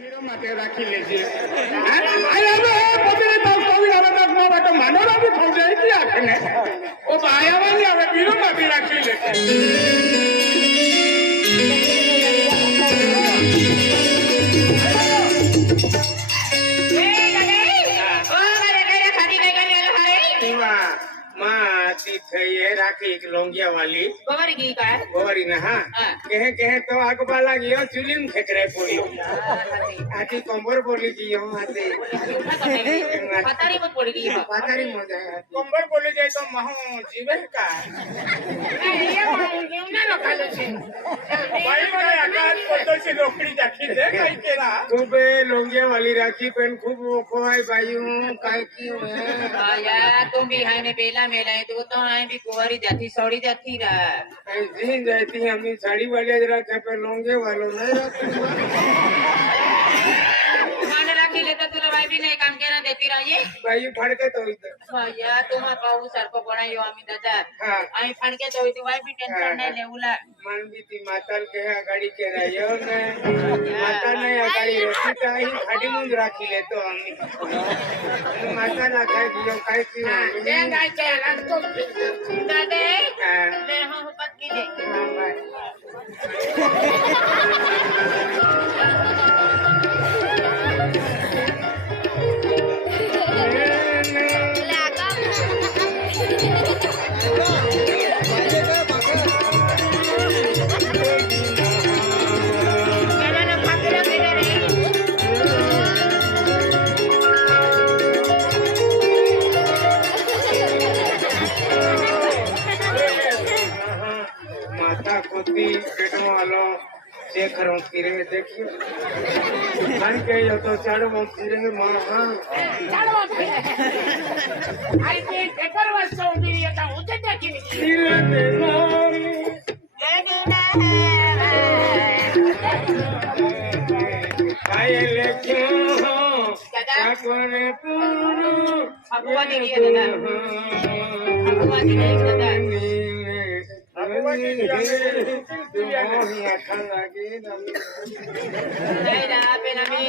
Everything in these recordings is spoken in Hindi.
માટે રાખી લેજે પછી તો કોવિડ આવે તો માટે માનવરા બી થઈ જાય કે આખને ઓ આયાવાની હવે બીરો માટે રાખી લેજે राखी लोंगिया वाली गोवारी की का गोवारी ना हाँ कहे तो आग बाला गयो चुली में फेंक रहे पूरी आती कंबर बोली गई हो आते पतारी मत पड़ी गई हो पतारी मत जाए कंबर बोली जाए तो महो जीवे का ये महो क्यों ना रखा लो छे भाई मारे आकाश फोटो से रोकड़ी जाती दे कई केरा खूब लोंगिया वाली राखी पेन खूब खोई भाई हूं काई की है आया तुम भी है ने पहला मेला है तो आई भी कुंवारी जाती सौड़ी जाती रहा ऐसी जाती हमें साड़ी वाले जरा पे लोंगे वालों नहीं रखते माने राखी लेता तुला भाई भी नहीं काम केना देती रहिए भाई फड़के तो इधर भैया तुम पाऊ सर को बनायो अमी दादा हां आई फड़के तो इतो भाई भी टेंशन नहीं लेउला मन बीती माताल के गाड़ी के रहियो ने माता ने गाड़ी रखी तो आई खाड़ी मुंज राखी ले तो हम माता ना खाए दियो काई की दे गाय के अलग तो दादे ले हो पत की दे हां भाई करो फिरे देखियो मन के यो तो चाड़ो फिरे मां हां चाड़ो फिरे आई पे पेपर वस्तु उड़ी ये का उते देखी दिल में मोरी लेना है आए लेक्यो क्या करे पूरू भगवान ने दिया दादा भगवान ने दिया दादा नहीं ना पे नमी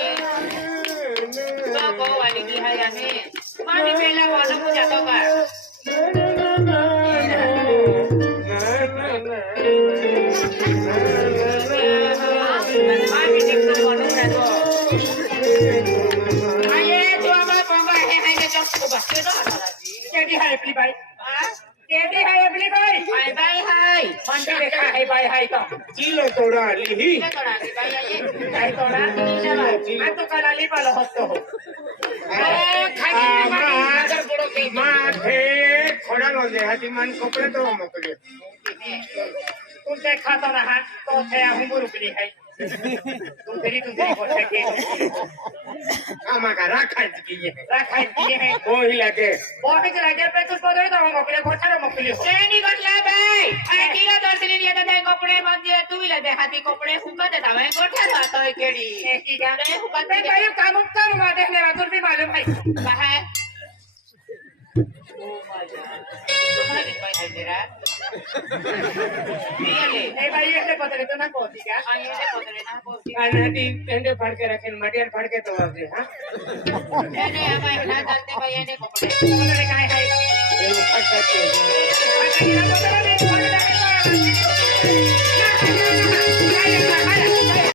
तो को वाली की है यानी मानी पहला वाला को जातो का मानी देख तो वाला ना तो आये जो हमारे पंगा है जो बच्चे तो केडी है अपनी भाई केडी है अपनी भाई हाय बाय हाय मंडी देखा है भाई हाय तो चिलो तोड़ा ली चिलो तोड़ा ली भाई ये काय तोड़ा मैं तो कलाली वाला होतो हो खाली मार बड़ो के माथे खोड़ा लो दे हाथी मन कपड़े तो मोकले तुम देखा तो ना हाथ तो थे हम रुकनी है तुम तेरी कोठे के आमा का रखा दिए है वो ही लगे पे तुझको दे तो हम मोकले कोठा रो मोकली हो नहीं बदला भाई अरे किला दर्शनी लिया था कपड़े बन दिए तू भी ले हाथी कपड़े हुका देता मैं कोठा रहता है केड़ी की क्या रे हुका दे भाई काम मा देखने में तुझ भी मालूम भाई कहां है ओ माय गॉड तुम्हारे भाई है तेरा ए भाई ये पतले तो ना कोती क्या ये पतले ना कोती अनाटी टेंडे फाड़ के रखे मटियार फाड़ के तो आजे हां नहीं हमारे ना डालते भाई ये कपड़े पतले काय है ये फाड़ के पतले ना पतले